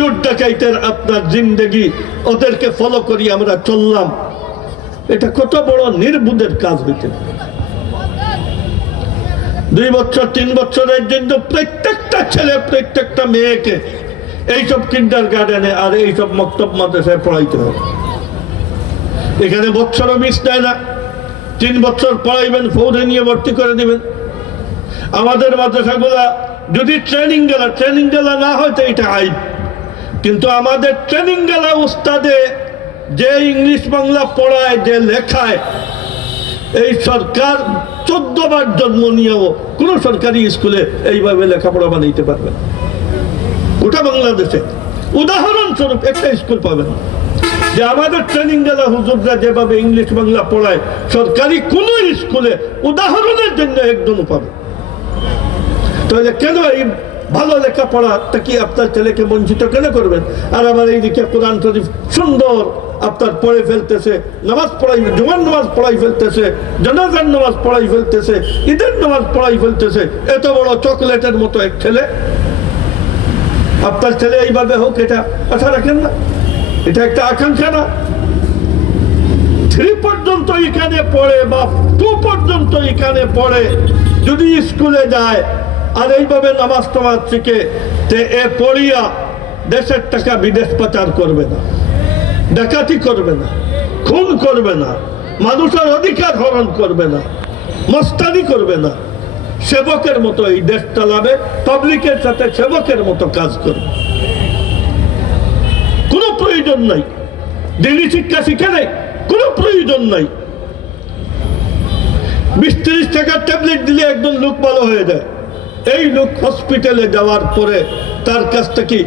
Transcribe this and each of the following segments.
চোর ডাকাইতের আপনার জিন্দেগি, ওদেরকে ফলো করি আমরা চললাম। এটা কত বড় নির্বুদ্ধের কাজ হইতে। 2 বছর 3 বছরের জন্য প্রত্যেকটা ছেলে প্রত্যেকটা মেয়েকে এইসব কিন্ডার গার্ডেনে আর এইসব মক্তব মাদ্রাসায় পড়াইতে হবে। এখানে বছরও মিস দেয় না। 3 বছর পড়াইবেন, ফৌরে নিয়ে ভর্তি করে দিবেন। আমাদের মাদ্রাসাগুলা যদি ট্রেনিং গেলা না হয় তো এটা আইব, কিন্তু আমাদের ট্রেনিং গেলা উস্তাদে যে ইংলিশ বাংলা পড়ায়, যে লেখায়, এই সরকার 14 বার জন্ম নিয়েও কোনো সরকারি স্কুলে এইভাবে লেখাপড়া বানাইতে পারবে না। গোটা বাংলাদেশে উদাহরণস্বরূপ একটা স্কুল পাবেন যে আমাদের ট্রেনিং গেলা হুজুররা যেভাবে ইংলিশ বাংলা পড়ায়, সরকারি কোনো স্কুলে উদাহরণের জন্য একজনও পাবে। তাহলে কেন এই ভালো লেখাপড়াটা কি আপনার ছেলেকে বঞ্চিত কেন করবেন? আর আবার এইদিকে কোরআন শরীফ সুন্দর আপনার পড়ে ফেলতেছে, নামাজ পড়াই, জুমার নামাজ পড়াই ফেলতেছে, জানাজার নামাজ পড়াই ফেলতেছে, ঈদের নামাজ পড়াই ফেলতেছে। এত বড় চকলেটের মতো এক ছেলে, আপনার ছেলে এইভাবে হোক এটা আশা রাখেন না? এটা একটা আকাঙ্ক্ষা না? 3 পর্যন্ত এখানে পড়ে বা 2 পর্যন্ত এখানে পড়ে, যদি স্কুলে যায় আর এইভাবে নামাজ টামাজ শিখে, এ পড়িয়া দেশের টাকা বিদেশ পাচার করবে না, ডাকাতি করবে না, খুন করবে না, মানুষের অধিকার হরণ করবে না, মস্তানি করবে না, সেবকের মতো এই দেশ চালাবে, পাবলিকের সাথে সেবকের মতো কাজ করবে। কোনো প্রয়োজন নাই দিনী শিক্ষা শিখে নেই, কোনো প্রয়োজন নাই। 20-30 টাকার ট্যাবলেট দিলে একজন লোক ভালো হয়ে যায়। এই লোক হসপিটালে যাওয়ার পরে তার কাছ থেকে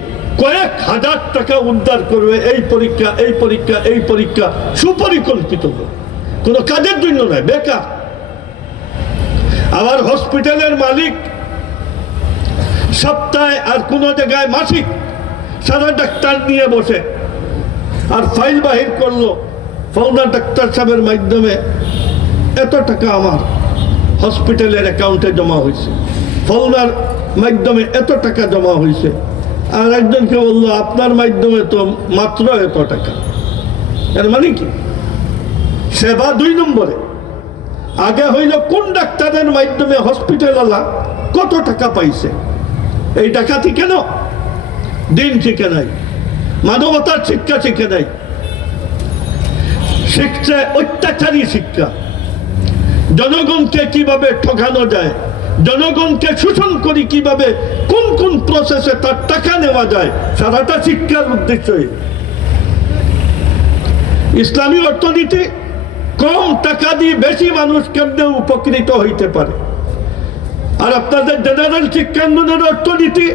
কয়েক হাজার টাকা উদ্ধার করবে। এই পরীক্ষা, এই পরীক্ষা, এই পরীক্ষা, সুপরিকল্পিত, কোনো কাজের জন্য নয়, বেকার। আবার হসপিটালের মালিক সপ্তাহে আর কোনো জায়গায় মাসিক সারা ডাক্তার নিয়ে বসে আর ফাইল বাহির করলো, ফৌনা ডাক্তার সাহেবের মাধ্যমে এত টাকা আমার হসপিটালের অ্যাকাউন্টে জমা হয়েছে, ফৌনার মাধ্যমে এত টাকা জমা হয়েছে। আর একজনকে বললো আপনার মাধ্যমে তো মাত্র এত টাকা। এর মানে কি? সেবা 2 নম্বরে। আগে হইল কোন ডাক্তারের মাধ্যমে হসপিটালওয়ালা কত টাকা পাইছে। এই ডাকাতি কেন? দিন শিখে নাই, মানবতার শিক্ষা শিখে নাই, শিখছে অত্যাচারী শিক্ষা। জনগণকে কিভাবে ঠকানো যায়, জনগণকে শোষণ করি কিভাবে, কোন কোন প্রসেসে তার টাকা নেওয়া যায়, সারাটা শিক্ষার উদ্দেশ্যই। ইসলামী অর্থনীতি কম টাকা দিয়ে বেশি মানুষ কেমনে উপকৃত হইতে পারে। আর আপনাদের জেনারেল শিক্ষাঙ্গনের অর্থনীতি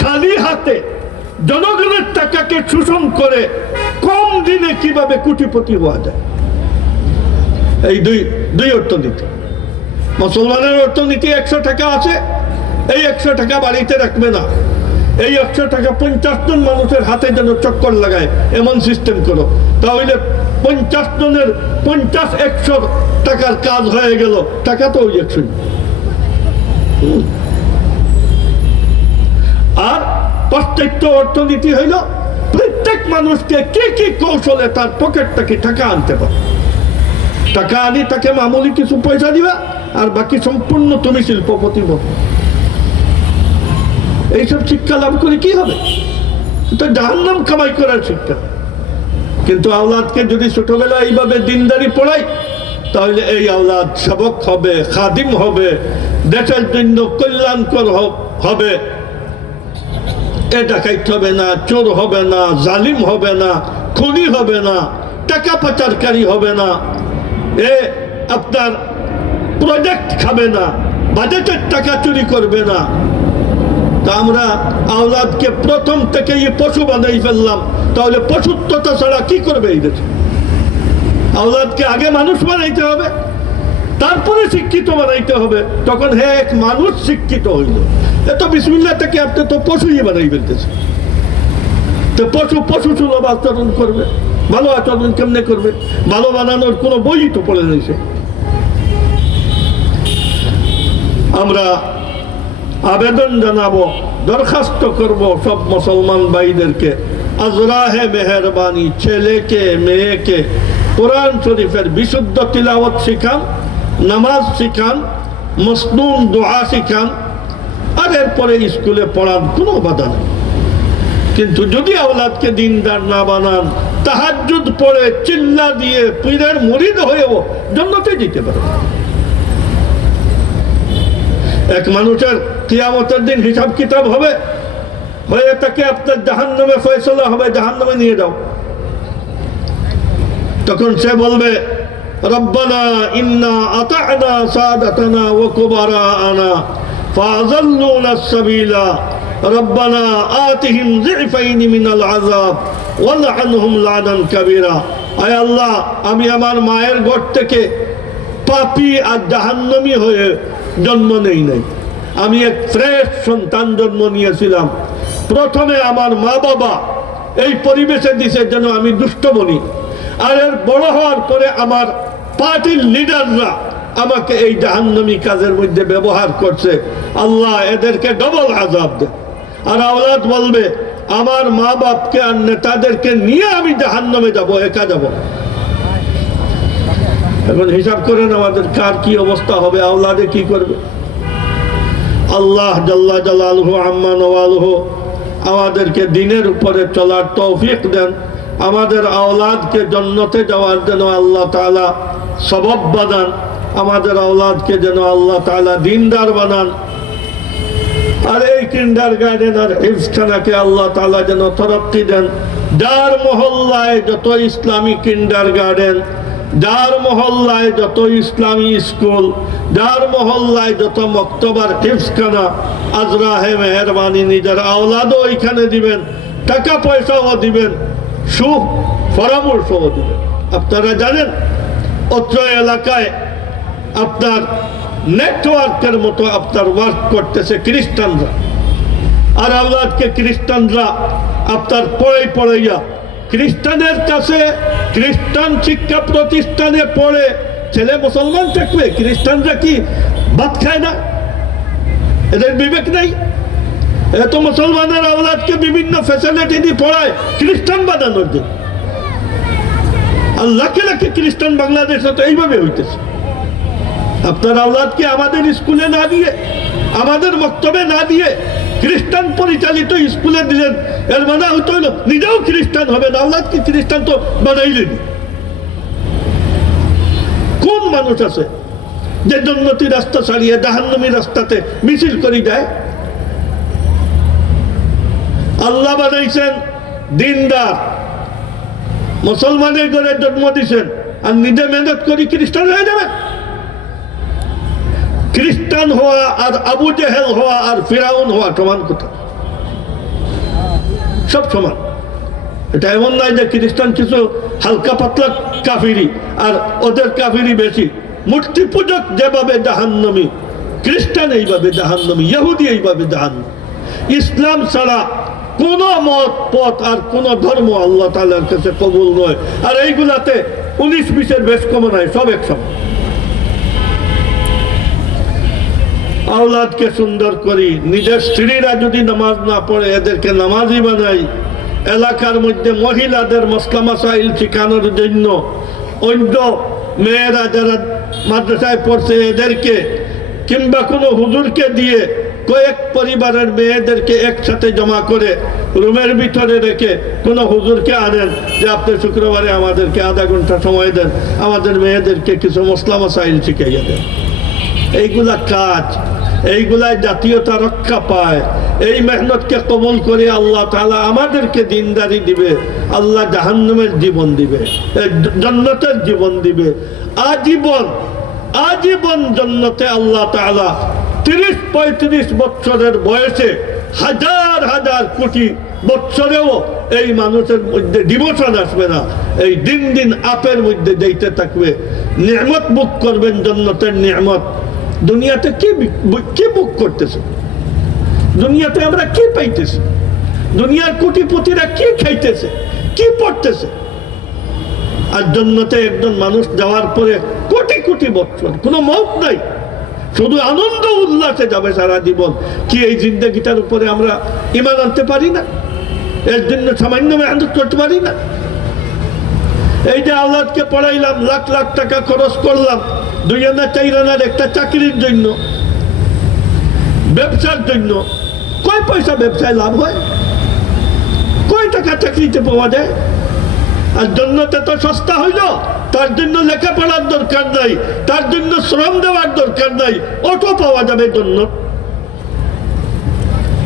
খালি হাতে জনগণের টাকাকে শোষণ করে কম দিনে কিভাবে কোটিপতি হওয়া যায়। এই দুই অর্থনীতি। মুসলমানের অর্থনীতি 100 টাকা আছে, এই 100 টাকা বাড়িতে রাখবে না, এই 100 টাকা 50 জন মানুষের হাতে যেন চক্কর লাগায় এমন সিস্টেম করো, তাহলে 50 জনের 50-100 টাকার কাজ হয়ে গেল। টাকা তো ওই 100। আর পাশ্চাত্য অর্থনীতি হইল প্রত্যেক মানুষকে কি কি কৌশলে তার পকেট থেকে টাকা আনতে পারে। টাকা আনি তাকে মামুলি কিছু পয়সা দিবা, আর বাকি সম্পূর্ণ তুমি শিল্পপতি বল। এইসব শিক্ষা লাভ করে কি হবে? এটা জাহান্নাম কামাই করার শিক্ষা। কিন্তু আওলাদকে যদি ছোটবেলা এইভাবে দিনদারি পড়াই, তাহলে এই আওলাদ সেবক হবে, খাদিম হবে, দেশের জন্য কল্যাণকর হবে। এ ডাকাইত হবে না, চোর হবে না, জালিম হবে না, খুনি হবে না, টাকা পাচারকারী হবে না, এ আপনার প্রজেক্ট খাবে না, বাজেটের টাকা চুরি করবে না। তা আমরা আওলাদকে প্রথম থেকে পশু বানাই ফেললাম, তাহলে পশুত্বতা ছাড়া কি করবে এই দেশে? আওলাদকে আগে মানুষ বানাইতে হবে, তারপরে শিক্ষিত বানাইতে হবে, তখন হে এক মানুষ শিক্ষিত হইল। এত বিসমিল্লাহ থেকে আপনি তো পশুই বানাই ফেলতেছে। তো পশু সুলভ আচরণ করবে, ভালো আচরণ কেমনে করবে? ভালো বানানোর কোনো বই তো পড়ে নিয়েছে। আমরা আবেদন জানাবো দরখাস্ত করব সব মুসলমান ভাইদেরকে, আজরাহে মেহরবানি ছেলেকে মেয়েকে কোরআন শরীফের বিশুদ্ধ তিলাওয়াত শিখান, নামাজ শিখান, মসনুন দোয়া শিখান, আর এরপরে স্কুলে পড়ান, কোনো বাধা নেই। কিন্তু যদি আওলাদকে দিনদার না বানান, তাহাজ্জুদ পড়ে চিল্লা দিয়ে পীরের মুরিদ হয়েও জান্নাতে যেতে পারে। এক মানুষের কিয়ামতের দিন হিসাব কিতাব হবে, হয়ে তাকে আপনার জাহান্নামে ফয়সালা হবে, জাহান্নামে নিয়ে যাও। তখন সে বলবে, রব্বানা ইন্না আতা'না সাদাতানা ওয়া কুবারা'ানা ফাযাল্লুনা আস-সাবিলা রব্বানা আতিহিম যিফাইনি মিনাল আযাব ওয়ালআনহুম লা'নান কাবীরা। আয় আল্লাহ, আমি আমার মায়ের ঘর থেকে পাপী আর জাহান্নামী হয়ে জন্ম নেই নাই। আমি এক ফ্রেশ সন্তান জন্ম নিয়েছিলাম। প্রথমে আমার মা বাবা এই পরিবেশে দিছে যেন আমি দুষ্ট বনি, আর এর বড় হওয়ার পরে আমার পার্টির লিডাররা আমাকে এই জাহান্নামী কাজের মধ্যে ব্যবহার করছে। আল্লাহ এদেরকে ডবল আযাব দেয়। আর আওলাদ বলবে, আমার মা বাপকে আর নেতাদেরকে নিয়ে আমি জাহান্নামে যাব, একা যাব। এখন হিসাব করেন আমাদের কার কি অবস্থা হবে, আওলাদে কি করবে। আল্লাহ জাল্লা জালালুহু আম্মা নওয়ালুহু আমাদেরকে দিনের উপরে চলার তৌফিক দেন। আমাদের আওলাদকে জান্নাতে যাওয়ার জন্য আল্লাহ তাআলা সবব বানান। আমাদের আওলাদকে যেন আল্লাহ তাআলা দিনদার বানান। আর এই কিন্ডার গার্ডেন আর হিফজখানাকে আল্লাহ তাআলা যেন তরক্কি দেন। যার মহল্লায় যত ইসলামী কিন্ডার গার্ডেন, যার মহল্লায় যত ইসলামী স্কুল, যার মহল্লায় যত মক্তবার হিফজখানা, আজরাহে মেহরবানি নিজের আওলাদও ওইখানে দিবেন, টাকা পয়সাও দিবেন, সুখ পরামর্শও দিবেন। আপনারা জানেন অত্র এলাকায় আপনার নেটওয়ার্কের মতো আপনার ওয়ার্ক করতেছে খ্রিস্টানরা, আর আওলাদকে খ্রিস্টানরা আপনার পড়াইয়া খ্রিস্টানের কাছে, খ্রিস্টান শিক্ষা প্রতিষ্ঠানে পড়ে ছেলে মুসলমান থাকবে। খ্রিস্টানরা কি ভাত খায় না? এদের বিবেক নেই? এত মুসলমানের আওলাদকে বিভিন্ন ফ্যাসিলিটি দিয়ে পড়ায় খ্রিস্টান বানানোর জন্য। আর লাখে লাখে খ্রিস্টান বাংলাদেশে তো এইভাবে হইতেছে। আপনার আওলাদকে আমাদের স্কুলে না দিয়ে, আমাদের মক্তবে না দিয়ে খ্রিস্টান পরিচালিত স্কুলে দিলেন, এর মানে হইতে হইল নিজেও খ্রিস্টান হবেন, আওলাদকে খ্রিস্টান তো বানাইলেন। কোন মানুষ আছে যে জান্নাতি রাস্তা ছাড়িয়ে জাহান্নামী রাস্তাতে মিছিল করে যায়? আল্লাহ বানাইছেন দিনদার, মুসলমানের ঘরে জন্ম দিয়েছেন, আর নিজে মেহনত করি খ্রিস্টান হয়ে যাবে? খ্রিস্টান হওয়া আর আবু জেহেল হওয়া আর ফিরাউন হওয়া সমান কথা, সব সমান। এটা এমন নয় যে খ্রিস্টান কিছু হালকা পাতলা কাফিরি আর ওদের কাফিরি বেশি। মূর্তি পূজক যেভাবে জাহান্নামী, খ্রিস্টান এইভাবে জাহান্নামী, ইহুদি এইভাবে জাহান্নামী। ইসলাম ছাড়া কোন মত পথ আর কোন ধর্ম আল্লাহ তাআলার কাছে কবুল নয়। আর এইগুলাতে 19-20 বেশ কম নাই, সব একসঙ্গে। আওলাদকে সুন্দর করি, নিজের স্ত্রীরা যদি নামাজ না পড়ে এদেরকে নামাজি বানাই। এলাকার মধ্যে মহিলাদের মসলা মাসাইল শিখানোর জন্য অন্য মেয়েরা যারা মাদ্রাসায় পড়ছে এদেরকে, কিংবা কোনো হুজুরকে দিয়ে কয়েক পরিবারের মেয়েদেরকে একসাথে জমা করে রুমের ভিতরে রেখে কোনো হুজুরকে আনেন যে আপনি শুক্রবারে আমাদেরকে আধা ঘন্টা সময় দেন, আমাদের মেয়েদেরকে কিছু মসলা মাসাইল শিখাইয়া দেন। এইগুলা কাজ, এইগুলাই জাতীয়তা রক্ষা পায়। এই মেহনতকে কবুল করে আল্লাহ তাআলা আমাদেরকে দিনদারি দিবে, আল্লাহ জাহান্নামের জীবন দিবে, জান্নাতের জীবন দিবে। আজীবন আজীবন জান্নাতে আল্লাহ তাআলা 30-35 বছরের বয়সে হাজার হাজার কোটি বছরেও এই মানুষের মধ্যে ডিভোশন আসবে না। এই দিন দিন আপের মধ্যে যাইতে থাকবে, নিয়ামত বুক করবেন, জান্নাতের নিয়ামত। দুনিয়াতে কি বুক করতেছে? দুনিয়াতে আমরা কি পাইতেছি? দুনিয়ার কোটিপতিরা কি খাইতেছে, কি পড়তেছে? আর জান্নাতে একজন মানুষ যাওয়ার পরে কোটি কোটি বছর, কোনো মওত নাই, শুধু আনন্দ উল্লাসে যাবে সারা জীবন। কি এই জিন্দগিটার উপরে আমরা ঈমান আনতে পারি না? এর জন্য সামান্য মেহনত করতে পারি না? এই যে আওলাদকে পড়াইলাম, লাখ লাখ টাকা খরচ করলাম 2 আনা 4 আনার একটা চাকরির জন্য, ব্যবসার জন্য। কয় পয়সা ব্যবসায় লাভ হয়? কয় টাকা চাকরিতে পাওয়া যায়? আর জন্নতে তো সস্তা হইল, তার জন্য লেখাপড়ার দরকার নাই, তার জন্য শ্রম দেওয়ার দরকার নাই, অটো পাওয়া যাবে জন্নত।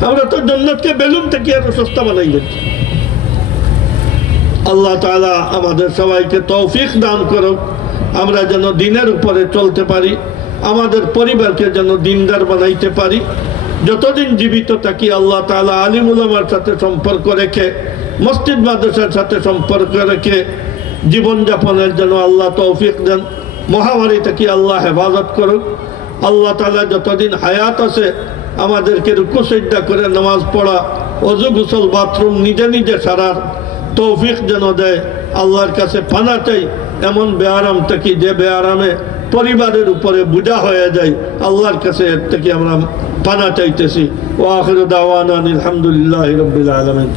আমরা তো জন্নতকে বেলুন থেকে আরো সস্তা বানাই দিচ্ছি। আল্লাহ তাআলা আমাদের সবাইকে তৌফিক দান করুক, আমরা যেন দিনের উপরে চলতে পারি, আমাদের পরিবারকে যেন দিনদার বানাইতে পারি। যতদিন জীবিত থাকি আল্লাহ তাআলা আলিম উলামার সাথে সম্পর্ক রেখে, মসজিদ মাদ্রাসার সাথে সম্পর্ক রেখে জীবনযাপনের জন্য আল্লাহ তৌফিক দেন। মহামারী থেকে আল্লাহ হেফাজত করুক। আল্লাহ তাআলা যতদিন হায়াত আছে আমাদেরকে রুকু সিজদা করে নামাজ পড়া, ওযু গোসল বাথরুম নিজে নিজে সারার তৌফিক যেন দেয়। আল্লাহর কাছে পানা চাই এমন বেআরাম থেকে, যে বেআরামে পরিবারের উপরে বোঝা হয়ে যায়। আল্লাহর কাছে এর থেকে আমরা পানা চাইতেছি। ওয়া আখিরু দাওয়ানা আলহামদুলিল্লাহি রাব্বিল আলামিন।